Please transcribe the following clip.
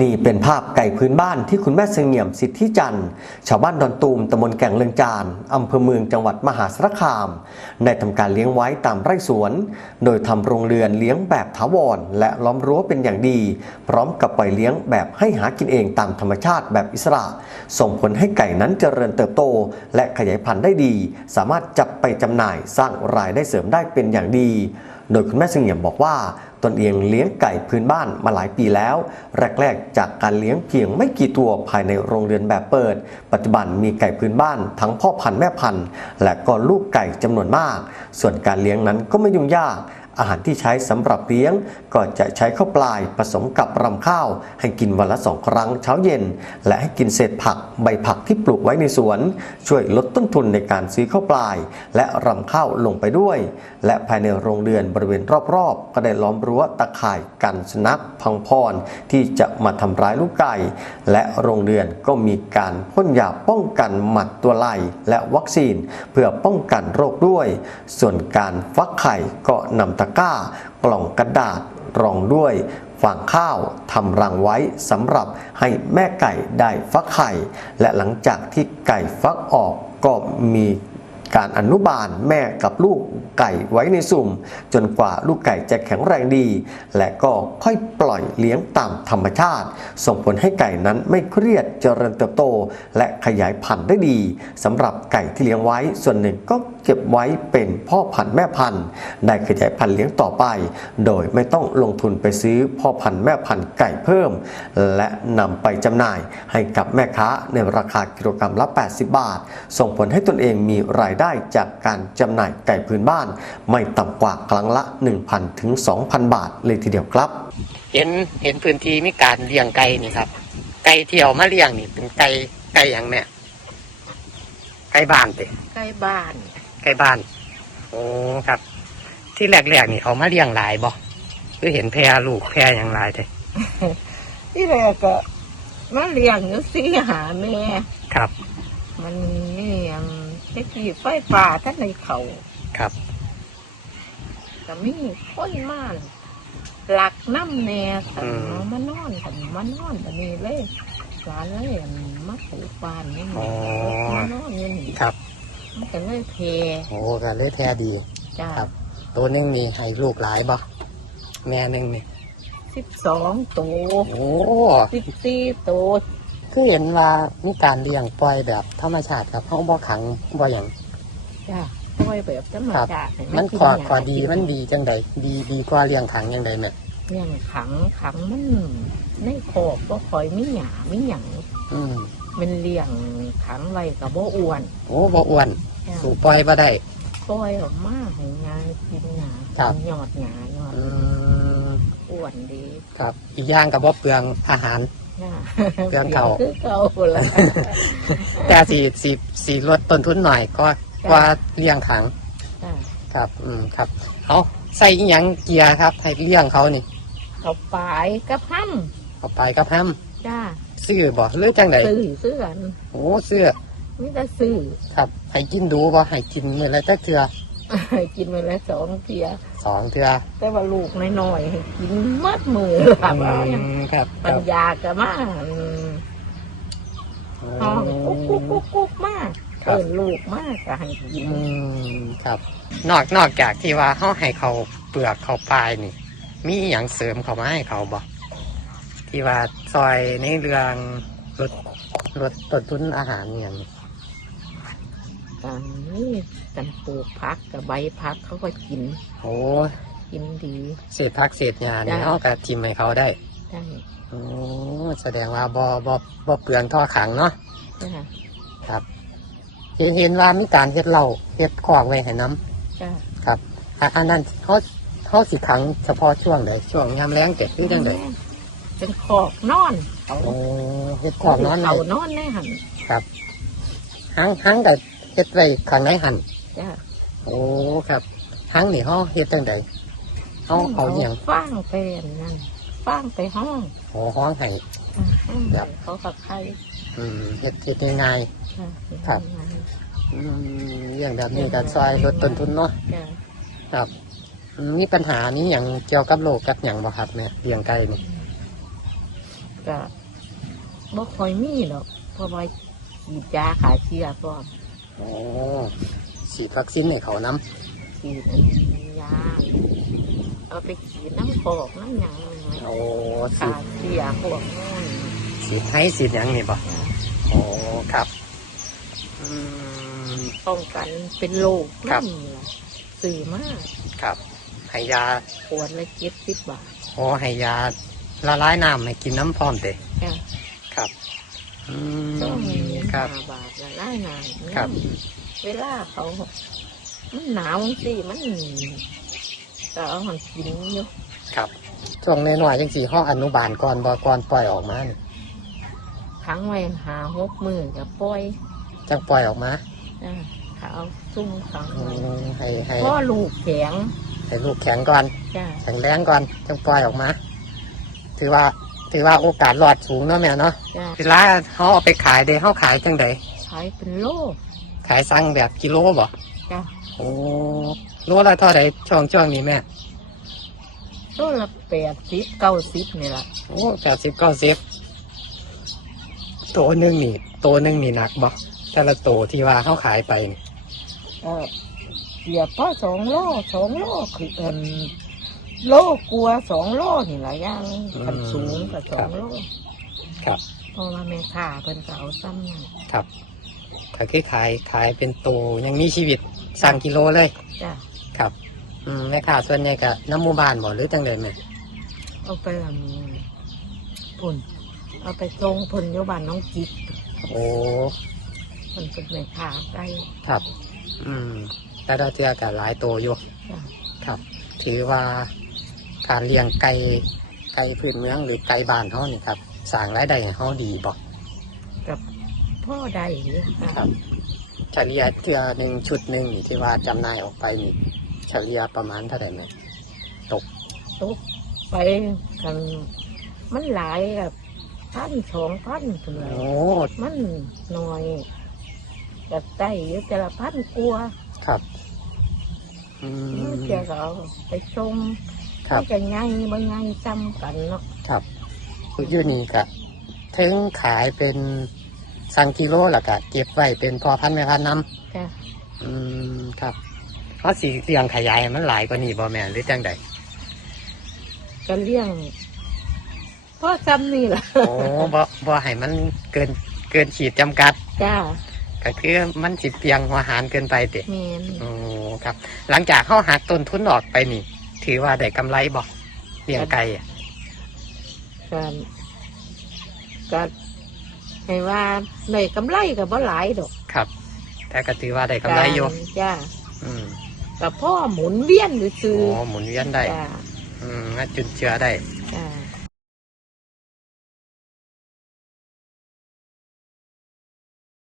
นี่เป็นภาพไก่พื้นบ้านที่คุณแม่เสงี่ยมสิทธิจันทร์ชาวบ้านดอนตูมตำบลแก่งเลืองจานอำเภอเมืองจังหวัดมหาสารคาม ได้ทำการเลี้ยงไว้ตามไร่สวน โดยทำโรงเรือนเลี้ยงแบบถาวร และล้อมรั้วเป็นอย่างดี พร้อมกับปล่อยเลี้ยงแบบให้หากินเองตามธรรมชาติแบบอิสระ ส่งผลให้ไก่นั้นเจริญเติบโต และขยายพันธุ์ได้ดี สามารถจับไปจำหน่ายสร้างรายได้เสริมได้เป็นอย่างดี โดยคุณแม่เสงี่ยมบอกว่า ตนเองเลี้ยงไก่พื้นบ้านมาหลายปีแล้ว แรกๆ จากการเลี้ยงเพียงไม่กี่ตัวภายในโรงเรือนแบบเปิด ปัจจุบันมีไก่พื้นบ้าน ทั้งพ่อพันธุ์แม่พันธุ์ และก็ลูกไก่จำนวนมาก ส่วนการเลี้ยงนั้นก็ไม่ยุ่งยาก อาหารที่ใช้สำหรับเลี้ยง ก็จะใช้ข้าวปลายผสมกับรำข้าว ให้กินวันละสองครั้งเช้าเย็น และให้กินเศษผักใบผักที่ปลูกไว้ในสวน ช่วยลดต้นทุนในการซื้อข้าวปลาย และรำข้าวลงไปด้วย และภายในโรงเรือนบริเวณรอบๆ ก็ได้ล้อมรั้วตะข่ายกันสุนัขพังพรที่จะมาทำร้ายลูกไก่ และโรงเรือนก็มีการพ่นยาป้องกันหมัดตัวไล่และวัคซีน เพื่อป้องกันโรคด้วย ส่วนการฟักไข่ก็นำตะกร้า กล่องกระดาษรองด้วยฟางข้าวทำรังไว้สำหรับให้แม่ไก่ได้ฟักไข่ และหลังจากที่ไก่ฟักออกก็มี การอนุบาลแม่กับลูกไก่ไว้ในสุ่ม จนกว่าลูกไก่จะแข็งแรงดี และก็ค่อยปล่อยเลี้ยงตามธรรมชาติ ส่งผลให้ไก่นั้นไม่เครียดเจริญเติบโต และขยายพันธุ์ได้ดีสำหรับไก่ที่เลี้ยงไว้ส่วนหนึ่งก็เก็บไว้เป็นพ่อพันธุ์แม่พันธุ์ได้ขยายพันธุ์เลี้ยงต่อไป โดยไม่ต้องลงทุนไปซื้อพ่อพันธุ์แม่พันธุ์ไก่เพิ่ม และนำไปจำหน่ายให้กับแม่ค้าในราคากิโลกรัมละ 80 บาท ส่งผลให้ตนเองมีรายได้จากการจำหน่ายไก่พื้นบ้าน ไม่ต่ำกว่าครั้งละ 1,000ถึง2,000 บาทเลยทีเดียวครับ เห็นเห็นพื้นที่มีการเลี้ยงไก่นี่ครับ ไก่ที่เอามาเลี้ยงนี่เป็นไก่ไก่อย่างแม่ไก่บ้านติใกล้บ้านไก่บ้านโอ้ครับ ที่แรกๆนี่เอามาเลี้ยงหลายบ่คือเห็นแพรลูกแพรอย่างหลายเลยที่แรกก็มาเลี้ยงอยู่สี่หาแม่ครับ มันนี่ยัง เทคนิคไฟฟ้าท่านในเขาครับ ก็มีคนมากหลักน้ำแน่กันเอามานอนกันมานอนแบบนี้เลยร้านเลยอันมาปลูกบ้านนี่อ๋อมานอนอยู่นี่ครับมันก็เลยเพโอ้ก็เลยแพรดีจ้าครับ ตัวหนึงมีให้ลูกหลายบ่แม่หนึงนี่สิบสองตัวโอ้สิบสี่ตัว คือเห็นว่ามีการเลี้ยงปล่อยแบบธรรมชาติครับเขาบ่ขังบ่อย่างจ้าปล่อยแบบธรรมชาติให้มันกิขอหญ้าขอดีกิมันดีจังใดดีดีกว่าเลี้ยงขังยังไงแม่เลี้ยงขังขังมันในคอกก็คอยไม่หยาไม่หยังอืมมันเลี้ยงขังไว้กับบ่อ้วน โอ้บ่อ้วนจ้ะสู่ปล่อยบ่ได้ปล่อยออกมาให้งานกินหยาครับหยอดหยาหยอดอืมอ้วนดี ครับ อีกอย่างกับบ่เปลืองอาหารจ้ะ เครื่องเก่าคือเก่าละแต่สีสีสีลดต้นทุนหน่อยก็กว่าเลี้ยงขังจ้ะครับ อืมครับเอาใส่อีหยังเกียร์ครับ ให้เลี้ยงเขานี่เขาปลายกระพั่มเอาไปกับแฮมจ้าซื้อบ่หรือจังไดซื้อซื้อกันโอ้เสื้อไม่ได้ซื้อครับให้กินดูบ่ให้กินมื้อละแต่เทื่อกินไปแล้วสองเทีย สองเทื่อแต่ว่าลูกน้อยๆให้กินมัดมือละอืว่าอย่างมครับคปัรัญบญากะมาอืมห้องกุ๊กกุ๊กกุ๊กกุ๊กมากครับเอินลูกมากก็ให้กินอืมครับ นอกนอกจากที่ว่าเขาให้เขาเปลือกเขาปลายนี่ มีอหย่างเสริมเขามาให้เขาบ่ที่ว่าซอยในเรื่องลดลดต้นทุนอาหารอหย่าง อันนี้ กันปลูกพักกับใบพักเขาก็กิน โอ้กินดี เศษพักเศษยานี่ได้เขาก็ทิมให้เขาได้ได้โอ้แสดงว่าบ่บ่บ่เปลืองท่อขังเนาะจ้าครับเห็นเห็นว่ามีการเฮ็ดเหล้าเฮ็ดคอกไว้ให้น้จ้าำครับอะอันนั้นเขาเขาสิขังเฉพาะช่วงใดช่วงยามแล้งเจ็ดหรือจังใดเป็นขอกนอนเขาโอ้เฮ็ดคอกนอนเขาไว้นอนแน่หันครับหังหังกับเฮ็ดไว้ข้างในหัน จ้าโอ้ครับหังนี่เฮาเฮ็ดจังใดเฮาเอาอหย่างฟางไปอันนั่นฟางไปห้องขอห้องให้อ่าครับเขากับใครอืมเฮ็ดเฮ็ดง่ายจ้าครับๆอืมเรื่องแบบนี้ก็ซอยลดต้นทุนเนาะจ้าครับอืมมีปัญหานี้อย่างเกี่ยวกับโรคกับหยังบ่ครับเนี่ยเลี้ยงไก่นี่ก็บ่ค่อยมีหรอกเพราะว่าฉีดยาขาเชื้อพร้อมโอ้ ฉีดวัคซีนให้เขาน้ฉีดอันยาเอาไปฉีดน้ำกอกน้ำหยังนั่นไหมำโอ้ฉีขาดเชื้อพวกนู้นฉีดให้ฉีดหยังนี่บ่จ้ะโอ้ครับอืม ป้องกันเป็นโรคครับ นั่นล่ะสื่อมากครับให้ยาขวดละเจ็ดสิบบาทโอ้ให้ยาละลายน้ำให้กินน้ำพร้อมเตะจ้ะครับอืต้องมมีครับ ห้าบาทละได้นานครับ เวลาเขา มันหนาวสิมันก็เอาหันกินอยู่ครับช่วงน้อยๆจังสี่ห้องอนุบาลก่อนบ่ก่อนปล่อยออกมานี่ทั้งไว้หาหกมือกับปล่อยจังปล่อยออกมาจ้ะเขาเอาซุ่มขังอืไว้มให้ให้พ่อลูกแข็งให้ลูกแข็งก่อน จ้ะแข็งแรงก่อนจังปล่อยออกมา ถือว่า ถือว่าโอกาสรอดสูงเนาะแม่เนาะจ้ะเวลาเขาเอาไปขายเด้เขาขายจังไดใช้เป็นโลขายสั่งแบบกิโลบ่จ้ะโอ้โลละเท่าไหร่ช่วงช่วงนี้แม่โลละแปดสิบเก้าสิบนี่แหละโอ้แปดสิบเก้าสิบตัวหนึ่งนี่ตัวหนึ่งนี่หนักบ่แต่ละตัวที่ว่าเขาขายไปนี่เออเสียพ่อสองโลสองโลคือเอินโลกลัวสองโลนี่แหละย่างกันสูงกับสองโลครับ เพราะว่าแม่ค้าเพิ่นก็เอาซ้ำนั่นครับ ก็คือขายขายเป็นตัวยังมีชีวิตสั่งกิโลเลย จ้ะครับ อืมแม่ค้าส่วนใหญ่ก็น้ำหมูบ้านบ่หรือจังเดินไหมเอาไปทำพุ่นเอาไปทรงเพิ่นอยู่บ้านน้องจิกโอ้เพิ่นเป็นแม่ค้าไก่ครับ อืมแต่เราเจอกับหลายตัวอยู่ จ้ะครับ ถือว่าการเลี้ยงไก่ไก่พื้นเมืองหรือไก่บ้านเขานี่ครับสร้างรายได้ให้เขาดีบ่ กับ พ่อใดอยู่ค่ะครับเฉลี่ยเทือหนึ่งชุดหนึ่งนี่ที่ว่าจำหน่ายออกไปนี่เฉลี่ยประมาณเท่าไหร่ไหมตกไปกันมันหลายกับพันสองพันเท่าโอ้มันน้อยกับได้อยู่แต่ละพันกลัวาครับ อืมเจ้าก็เอาไปชมครับ มันจะไงบางไงจำกันเนาะ ครับคืออยู่นี่ก็ถึงขายเป็น สั่งกิโลแล้วก็เก็บไว้เป็นพอพันธุ์แม่พันธุ์นจ้ะำอืมครับเขาสีเรียงขยายให้มันหลายกว่านี้บ่แม่นหรือจังใดก็เลี้ยงพ่อจำนี่แหละโอ้บ่บ่ให้มันเกินเกินขีดจำกัด จ้าก็คือมันสิเปียงหัวหารเกินไปเด็เมนโอ้ครับ หลังจากเขาหักต้นทุนออกไปนี่ ถือว่าได้กำไรบ่เลี้ยงไก่อะ กันก็ ให้ว่าในกำไรกับบ่หลายดอกครับ แต่ก็ถือว่าได้กำไรอยู่จ้าอืมกับพ่อหมุนเวียนหรือซื้โอ้อหมุนเวียนได้จ้าอืมงั้นจุนเชื้อได้